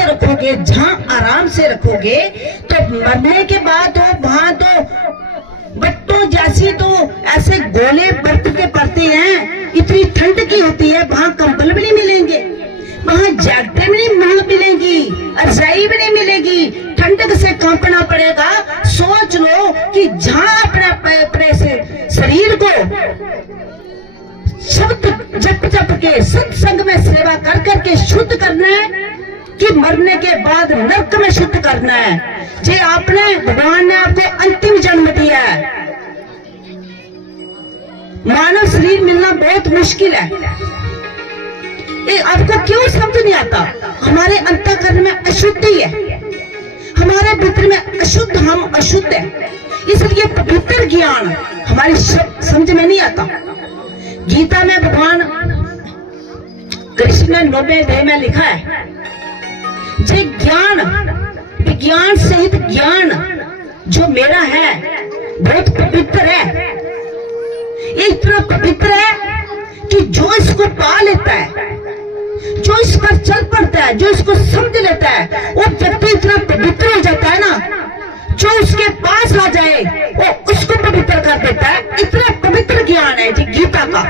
से रखोगे, जहाँ आराम से रखोगे, तो मरने के बाद तो वहां तो बट्टों जैसी तो ऐसे गोले बर्फ के पड़ते हैं, इतनी ठंड की होती है, वहां कंबल भी नहीं मिलेंगे, वहां जैकेटें भी नहीं मिलेंगी, रजाई भी नहीं मिलेगी, ठंडक से कांपना पड़ेगा। सोच लो कि जहाँ अपने शरीर को शब्द जप जप के सत्संग में सेवा कर करके शुद्ध करना है, कि मरने के बाद नरक में शुद्ध करना है। जी आपने, भगवान ने आपको अंतिम जन्म दिया है। मानव शरीर मिलना बहुत मुश्किल है। ये आपको क्यों समझ नहीं आता? हमारे अंतःकरण में अशुद्धि है, हमारे भीतर में अशुद्ध, हम अशुद्ध है, इसलिए पवित्र ज्ञान हमारी समझ में नहीं आता। गीता में भगवान कृष्ण ने 90 अध्याय में लिखा है, जे ज्ञान, विज्ञान सहित ज्ञान जो मेरा है बहुत पवित्र है। ये इतना पवित्र है कि जो इसको पा लेता है, जो इस पर चल पड़ता है, जो इसको समझ लेता है, वो व्यक्ति इतना पवित्र हो जाता है ना, जो उसके पास आ जाए वो उसको पवित्र कर देता है। इतना पवित्र ज्ञान है जी गीता का।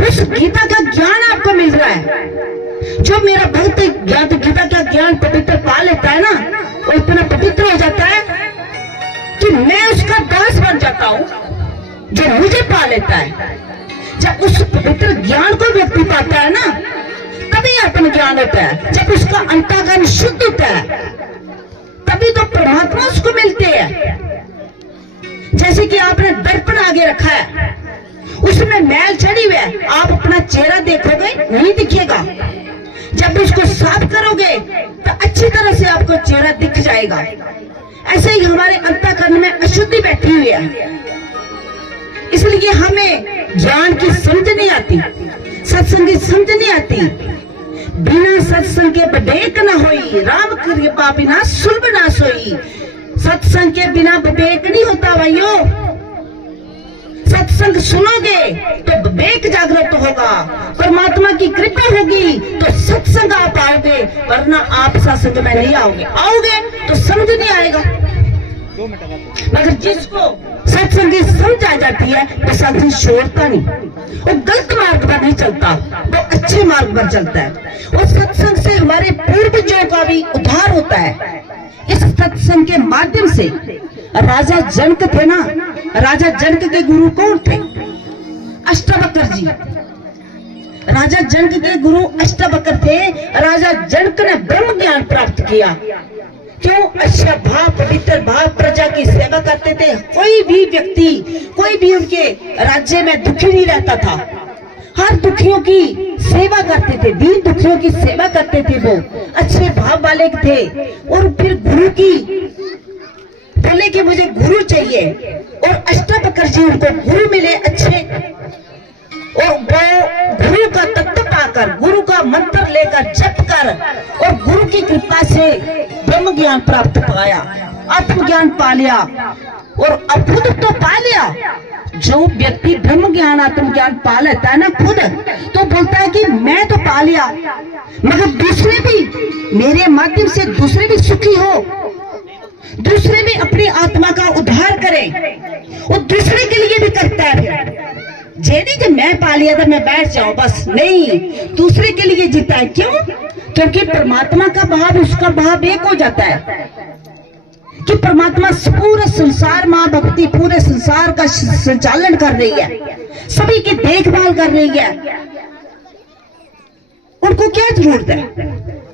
उस गीता का ज्ञान आपको मिल रहा है। जो मेरा भक्त ज्ञान, गीता का ज्ञान पवित्र पा लेता है ना, वो इतना पवित्र हो जाता है कि मैं उसका दास बन जाता हूँ, जो मुझे पा लेता है। जब उस पवित्र ज्ञान को व्यक्ति पाता है ना, तभी आत्मज्ञान होता है। जब उसका अंतःकरण शुद्ध होता है, तभी तो परमात्मा उसको मिलते हैं। जैसे कि आपने दर्पण आगे रखा है, उसमें मैल चढ़ी हुई है, आप अपना चेहरा देखोगे नहीं दिखेगा। जब उसको साफ करोगे तो अच्छी तरह से आपको चेहरा दिख जाएगा। ऐसे ही हमारे अंतःकरण में अशुद्धि बैठी हुई है, इसलिए हमें ज्ञान की समझ नहीं आती, सत्संग की समझ नहीं आती। बिना सत्संग के विवेक न होई, राम कृपा बिना सुलभ ना सोई। सत्संग के बिना विवेक नहीं होता भाइयों। सत्संग सुनोगे तो विवेक जागृत होगा, परमात्मा की कृपा होगी तो सत्संग आ पाओगे, वरना आप सत्संग में नहीं आओगे। आओगे तो समझ नहीं आएगा। मगर जिसको सत्संग की समझ आ जाती है वो सत्संग छोड़ता नहीं, वो गलत मार्ग पर नहीं चलता, वो अच्छे मार्ग पर चलता है। और सत्संग से हमारे पूर्वजों का भी उद्धार होता है। इस सत्संग के माध्यम से राजा जनक थे ना, राजा जनक के गुरु कौन थे? अष्टावक्र जी। राजा जनक के गुरु अष्टावक्र थे। राजा जनक ने ब्रह्म ज्ञान प्राप्त किया। क्यों? अच्छा भाव, पवित्र भाव, प्रजा की सेवा करते थे। कोई भी व्यक्ति, कोई भी उनके राज्य में दुखी नहीं रहता था। हर दुखियों की सेवा करते थे, दीन दुखियों की सेवा करते थे। वो अच्छे भाव वाले थे। और फिर गुरु की बोले कि मुझे गुरु चाहिए, और अष्टावक्र जी उनको गुरु मिले अच्छे। और वो गुरु का तत्व पाकर, गुरु का मंत्र लेकर जप कर, और गुरु की कृपा से ब्रह्म ज्ञान प्राप्त पाया, आत्मज्ञान पा लिया। और खुद तो पा लिया। जो व्यक्ति ब्रह्म ज्ञान, आत्मज्ञान पा लेता है ना खुद, तो बोलता है कि मैं तो पा लिया, मगर दूसरे भी, मेरे माध्यम से दूसरे भी सुखी हो, दूसरे भी अपनी आत्मा का उद्धार करें। वो दूसरे के लिए भी करता है। जे नहीं कि मैं पा लिया था मैं बैठ जाऊं बस, नहीं, दूसरे के लिए जीता है। क्यों? क्योंकि परमात्मा का भाव, उसका भाव एक हो जाता है कि परमात्मा पूरे संसार, माँ भक्ति पूरे संसार का संचालन कर रही है, सभी की देखभाल कर रही है, उनको क्या जरूरत है?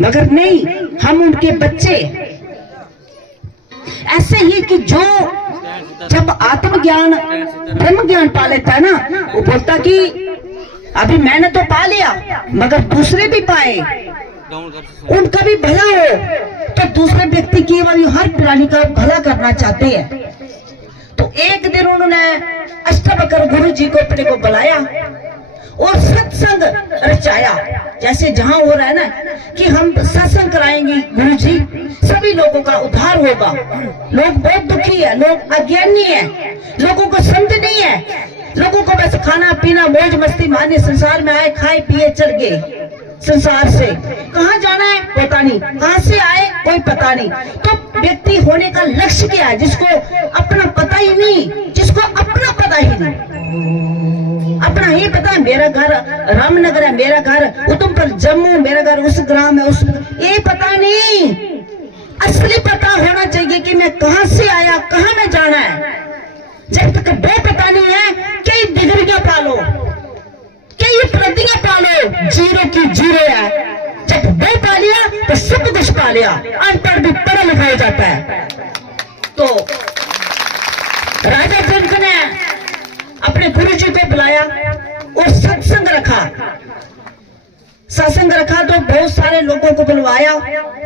मगर नहीं, हम उनके बच्चे। ऐसे ही कि जो जब आत्मज्ञान, ब्रह्म ज्ञान पा लेता है ना, वो बोलता कि अभी मैंने तो पा लिया, मगर दूसरे भी पाए, उनका भी भला हो। तो दूसरे व्यक्ति की वाली हर प्राणी का भला करना चाहते हैं। तो एक दिन उन्होंने अष्टावक्र गुरु जी को अपने को बुलाया और सत्संग रचाया। जैसे जहां हो रहा है ना कि हम सत्संग कराएंगे गुरु जी, सभी लोगों का उद्धार होगा। लोग बहुत दुखी है, लोग अज्ञानी है, लोगों को समझ नहीं है, लोगों को बस खाना पीना मौज मस्ती मारने संसार में आए, खाए पिए चल गए, संसार से। कहाँ जाना है पता नहीं, कहाँ से आए कोई पता नहीं। तो व्यक्ति होने का लक्ष्य क्या है? जिसको अपना पता ही नहीं, जिसको अपना पता ही नहीं। अपना ही पता है, मेरा घर रामनगर है, मेरा घर उधमपुर जम्मू, मेरा घर उस ग्राम है, उस ये पता नहीं। असली पता होना चाहिए कि मैं कहाँ से आया, कहाँ में जाना है। जब तक वो पता नहीं है, कई डिग्रियां पालो, कई उपलब्धियां पालो, जीरो की जीरो है। जब वो पा लिया तो सब कुछ पा लिया। अनपढ़ भी पढ़ा लिखा हो जाता है। तो राजा जनक ने अपने गुरु जी को बुलाया और सत्संग रखा, सत्संग रखा। तो बहुत सारे लोगों को बुलवाया,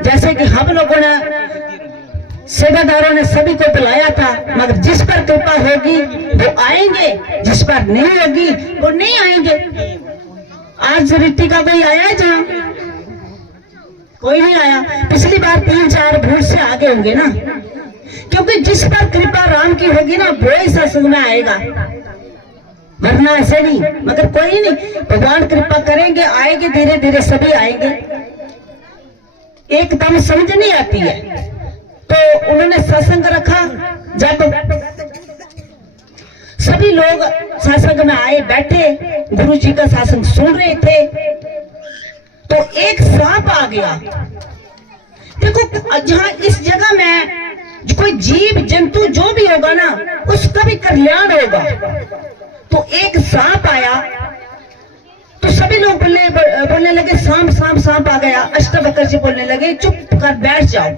जैसे कि हम लोगों ने सेवादारों ने सभी को बुलाया था। मगर जिस पर कृपा होगी वो आएंगे, जिस पर नहीं होगी वो नहीं आएंगे। आज रीति का कोई आया है? जहां कोई नहीं आया। पिछली बार 3-4 वोट से आगे होंगे ना, क्योंकि जिस पर कृपा राम की होगी ना वो ही सत्संग में आएगा, वरना ऐसे नहीं। मगर कोई नहीं, भगवान कृपा करेंगे, आएंगे, धीरे धीरे सभी आएंगे। एकदम समझ नहीं आती है। तो उन्होंने सत्संग रखा। जब सभी लोग सत्संग में आए, बैठे, गुरु जी का सत्संग सुन रहे थे, तो एक सांप आ गया। देखो, जहां इस जगह में कोई जीव जंतु जो भी होगा ना, उसका भी कल्याण होगा। तो एक सांप आया, तो सभी लोग बोलने लगे सांप सांप सांप आ गया। अष्टवक्र जी बोलने लगे चुप कर बैठ जाओ,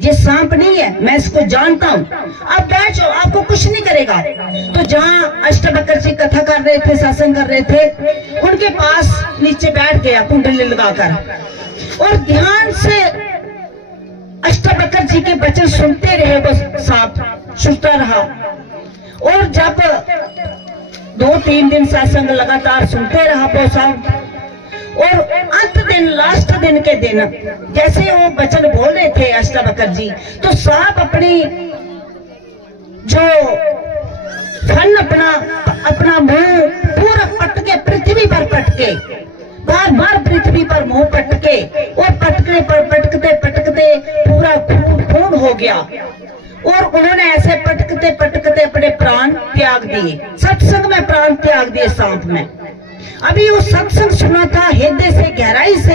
ये सांप नहीं है, मैं इसको जानता हूँ, आप बैठ जाओ, आपको कुछ नहीं करेगा। तो जहाँ अष्टवक्र जी कथा कर रहे थे, सत्संग कर रहे थे, उनके पास नीचे बैठ गया कुंडली लगाकर और ध्यान से अष्टवक्र जी के वचन सुनते रहे। वो सांप सुनता रहा और जब 2-3 दिन सत्संग लगातार सुनते रहा वो सांप, और अंत दिन, लास्ट दिन के दिन जैसे वो वचन बोल रहे थे अष्टवक्र जी, तो सांप अपनी जो फन अपना मुंह पूरा पटके, पृथ्वी पर पटके, बार बार पृथ्वी पर मुंह पटके, और पटकने पर पटकते पटकते पूरा खून हो गया। और उन्होंने ऐसे पटकते पटकते अपने प्राण त्याग दिए, सत्संग में प्राण त्याग दिए सांप में। अभी वो सत्संग सुना था हृदय से, गहराई से।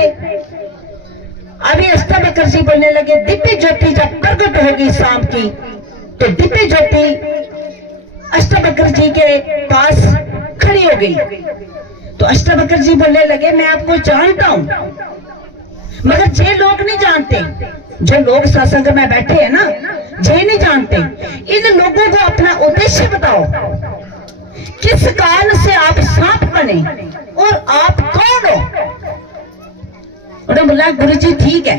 अभी अष्टवक्र जी बोलने लगे दिव्य ज्योति जब प्रकट होगी सांप की, तो दिव्य ज्योति अष्टवक्र जी के पास खड़ी हो गई। तो अष्टवक्र जी बोलने लगे मैं आपको जानता हूं, मगर जे लोग नहीं जानते, जो लोग सत्संग में बैठे हैं ना, जे नहीं जानते, इन लोगों को अपना उद्देश्य बताओ, किस कारण से आप सांप बने और आप कौन हो? उन्होंने बोला गुरु जी ठीक है।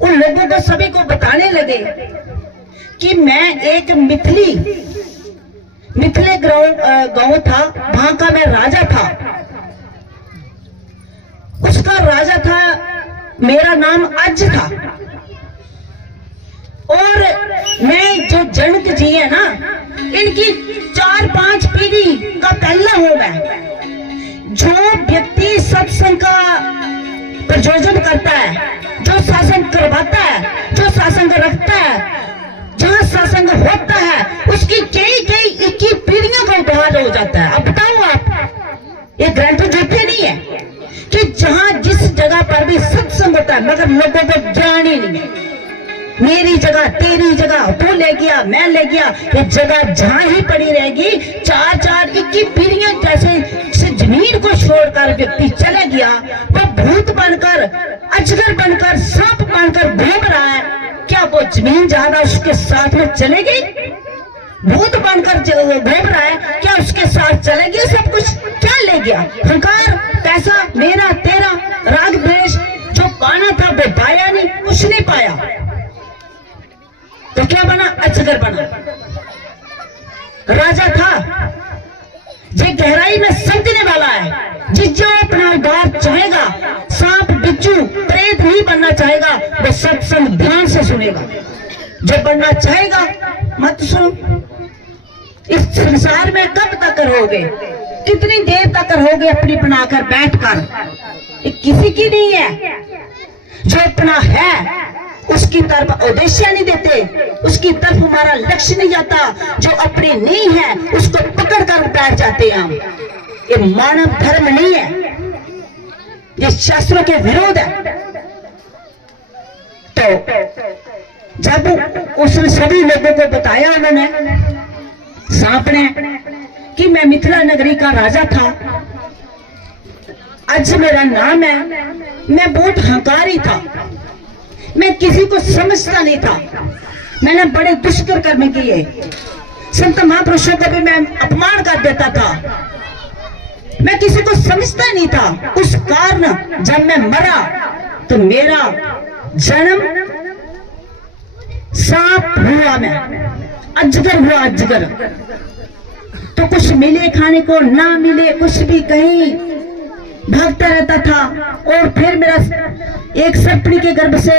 उन लोगों को सभी को बताने लगे कि मैं एक मिथिले गांव था, वहां का मैं राजा था, उसका राजा था, मेरा नाम अज था। और मैं जो जनक जी है ना, इनकी 4-5 पीढ़ी का पहला हूं मैं। जो व्यक्ति सत्संग का प्रयोजन करता है, जो सत्संग करवाता है, जो सत्संग रखता है, जहां सत्संग होता है, उसकी कई 21 पीढ़ियों का उद्धार हो जाता है। अब बताओ आप, ये ग्रंथ झूठे नहीं है कि जहां जिस जगह पर भी सत्संग होता है, मगर लोगों को ज्ञान ही नहीं है। मेरी जगह, तेरी जगह, तू ले गया, मैं ले गया, ये जगह जहां ही पड़ी रहेगी। 4-4 21 पीढ़ियां जैसे जमीन को छोड़कर व्यक्ति चले गया, वो भूत बनकर, अजगर बनकर, सांप बनकर घूम रहा है, क्या वो जमीन ज्यादा उसके साथ में चलेगी? भूत बनकर घूम रहा है, क्या उसके साथ चलेगी सब कुछ? क्या ले गया? अहंकार, पैसा, मेरा तेरा, राग द्वेष, जो पाना था वो पाया नहीं, कुछ नहीं पाया। तो क्या बना? अजगर बना। राजा था, ये गहराई में समझने वाला है, जिस अपना उद्धार चाहेगा, सांप बिच्छू प्रेत नहीं बनना चाहेगा, वो सत्संग ध्यान से सुनेगा। जो बनना चाहेगा मत सुनो। इस संसार में कब तक रहोगे? कितनी देर तक रहोगे अपनी बनाकर बैठकर? ये किसी की नहीं है। जो अपना है उसकी तरफ उद्देश्य नहीं देते, उसकी तरफ हमारा लक्ष्य नहीं जाता। जो अपने नहीं है उसको पकड़ कर बैठ जाते हैं हम। ये मानव धर्म नहीं है, ये शास्त्रों के विरोध है। तो जब उसने सभी लोगों को बताया, उन्होंने सांप ने कि मैं मिथिला नगरी का राजा था, आज मेरा नाम है, मैं बहुत हंकारी था, मैं किसी को समझता नहीं था, मैंने बड़े दुष्कर कर्म किए, संत महापुरुषों को भी मैं अपमान कर देता था, मैं किसी को समझता नहीं था। उस कारण जब मैं मरा तो मेरा जन्म सांप हुआ, मैं अजगर हुआ, अजगर। तो कुछ मिले खाने को, ना मिले कुछ भी, कहीं भागता रहता था। और फिर मेरा एक सर्पणी के गर्भ से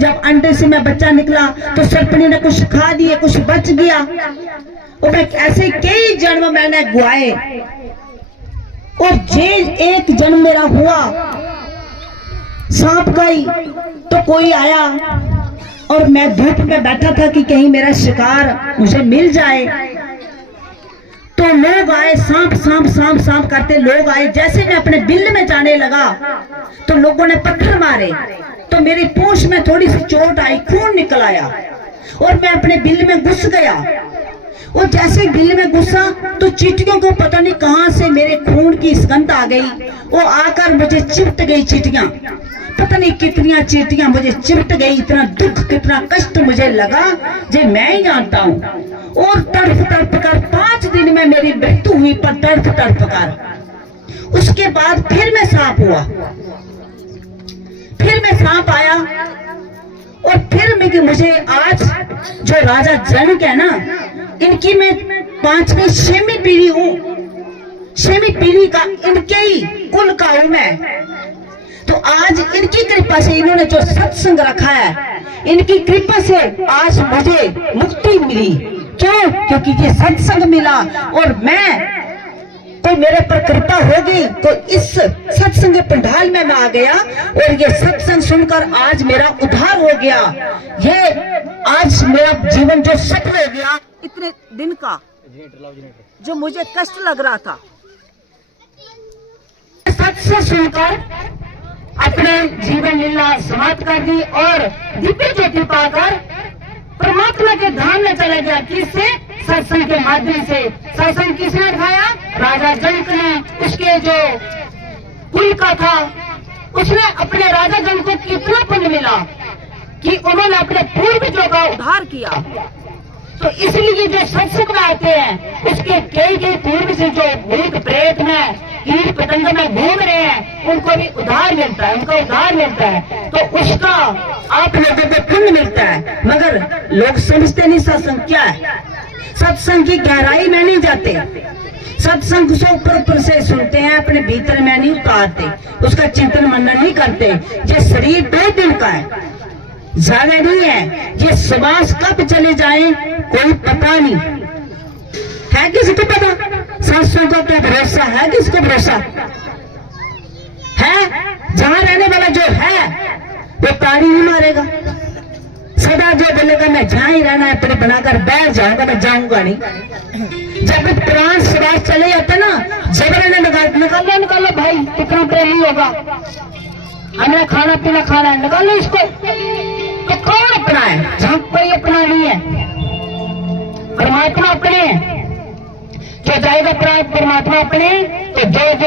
जब अंडे से मैं बच्चा निकला तो सर्पणी ने कुछ खा दिए, कुछ बच गया। और मैं ऐसे कई जन्म मैंने गुआए। और जे एक जन्म मेरा हुआ सांप का ही, तो कोई आया और मैं धूप में बैठा था कि कहीं मेरा शिकार मुझे मिल जाए। तो लोग आए, सांप सांप सांप सांप करते लोग आए। जैसे मैं अपने बिल में जाने लगा तो लोगों ने पत्थर मारे, तो मेरी पूंछ में थोड़ी सी चोट आई, खून निकल आया और मैं अपने बिल में घुस गया। और जैसे बिल में घुसा तो चींटियों को पता नहीं कहां से मेरे खून की सुगंध आ गई, वो आकर मुझे चिपट गई चींटियां, पता नहीं कितनी चींटियां मुझे चिपट गई। इतना दुख, कितना कष्ट मुझे लगा जे मैं ही जानता हूं। और तड़प तड़प कर 5 दिन में मेरी मृत्यु हुई, पर तड़प तड़प कर। उसके बाद फिर मैं सांप हुआ, फिर मैं सांप आया। और फिर मैं कि मुझे आज जो राजा जनक है ना, इनकी मैं 5वीं 6वीं पीढ़ी हूं, 6वीं पीढ़ी का इनके ही कुल का हूं मैं। तो आज इनकी कृपा से, इन्होंने जो सत्संग रखा है, इनकी कृपा से आज मुझे मुक्ति मिली। क्यों? क्योंकि ये सत्संग मिला और मैं, तो मेरे पर कृपा हो गई तो इस सत्संग पंडाल में मैं आ गया और ये सत्संग सुनकर आज मेरा उद्धार हो गया। ये आज मेरा जीवन जो सफल हो गया, इतने दिन का जो मुझे कष्ट लग रहा था, सत्संग सुनकर अपने जीवन लीला समाप्त कर दी और दिव्य ज्योति पाकर परमात्मा के धाम में चला गया। किससे? सत्संग के माध्यम से। सत्संग किसने दिखाया? राजा जनक ने। उसके जो कुल का था, उसने अपने राजा जनक को कितना पुण्य मिला कि उन्होंने अपने पूर्वजों का उद्धार किया। तो इसलिए जो सत्संग में आते हैं, उसके कई पूर्वज जो भूत प्रेत में, कीट पतंग में घूम रहे हैं, उनको भी उद्धार मिलता है, उनका उद्धार मिलता है। तो उसका आप लोगों को पुण्य मिलता है। मगर लोग समझते नहीं सत्संग क्या है। सत्संग की गहराई में नहीं जाते, सत्संग से ऊपर से सुनते हैं, अपने भीतर में नहीं उतारते, उसका चिंतन मनन नहीं करते। ये शरीर 2 दिन का है, ज्यादा नहीं है। ये श्वास कब चले जाए कोई पता नहीं है। किसी को पता? शास्त्रों का तो भरोसा है, किसको भरोसा है? जहां रहने वाला जो है वो ताड़ी नहीं मारेगा। सदा जो बोलेगा मैं जहां ही रहना है, अपने बनाकर बैठ जाऊंगा, मैं जाऊंगा नहीं। जब प्राण श्वास चले जाते ना, जबरन निकालो भाई, कितना प्रेमी होगा, हमें खाना पीना खाना है, निकालो इसको। तो कौन अपना है? जहां कोई अपना नहीं है, परमात्मा अपने। जो जाएगा परमात्मा अपने, तो जो जो